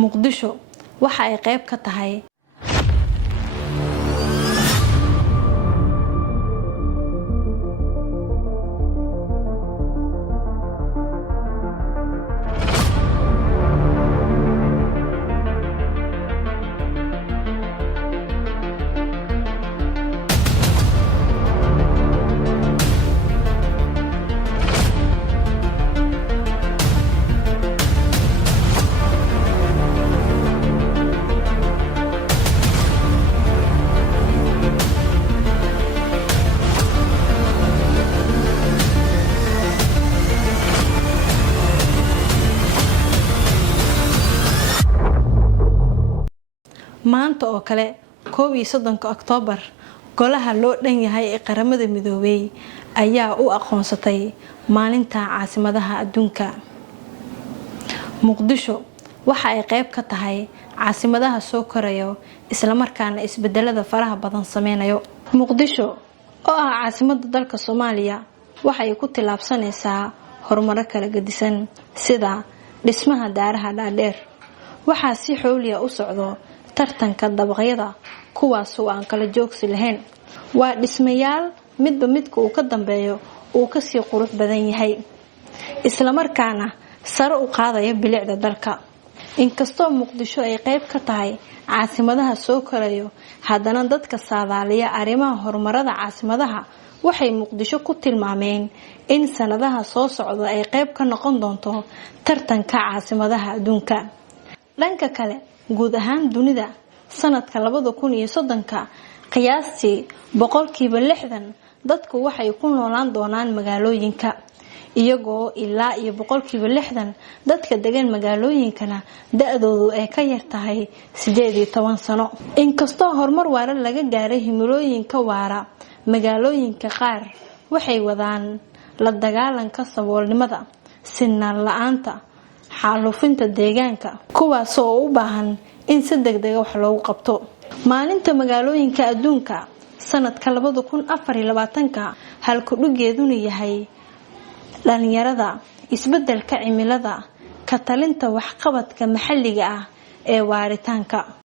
muqdisho waxa ay qayb ka tahay maanta oo kale 31 Oktoobar golaha loo dhan yahay ee qaramada midoobay ayaa u aqoonsatay maalinta caasimadaha adduunka. Muqdisho waxa ay qayb ka tahay caasimadaha soo koraya isla markaana isbedelada faraha badan sameynayo. Muqdisho oo ah caasimada dalka Soomaaliya waxa ay ku tilaabsanaysaa horumar kala gedisan sida dhismaha daaraha dhaadheer. Waxa si xooliya u socdo tartanka dabaqyada kuwaas oo aan kala joogsi lahayn. Waa dhismayaal midba midka uu ka dambeeyo uu ka sii qurux badan yahay isla markaana sare u qaadaya bilicda dalka. Inkastoo Muqdisho ay qayb ka tahay caasimadaha soo korayo, haddana dadka saadaaliya arrimaha horumarada caasimadaha waxay Muqdisho ku tilmaameen in sanadaha soo socda ay qayb ka noqon doonto tartanka caasimadaha adduunka. Dhanka kale, guud ahaan dunida sanadka 2030 qiyaastii 60% dadku waxay ku noolaan doonaan magaalooyinka, iyagoo ilaa 60% dadka degan magaalooyinkana da'doodu ay ka yar tahay 18 sano. Inkastoo horumar waara laga gaaray himilooyinka waara, magaalooyinka qaar waxay wadaan la dagaalanka saboolnimada, sinaan la'aanta, xaalufinta deegaanka, kuwaas oo u baahan in si degdeg ah wax loogu qabto. Maalinta magaalooyinka adduunka sanadka 2024 halku dhugeeduna yahay dhalinyarada, isbedelka cimilada, ka talinta waxqabadka maxalliga ah ee waaritaanka.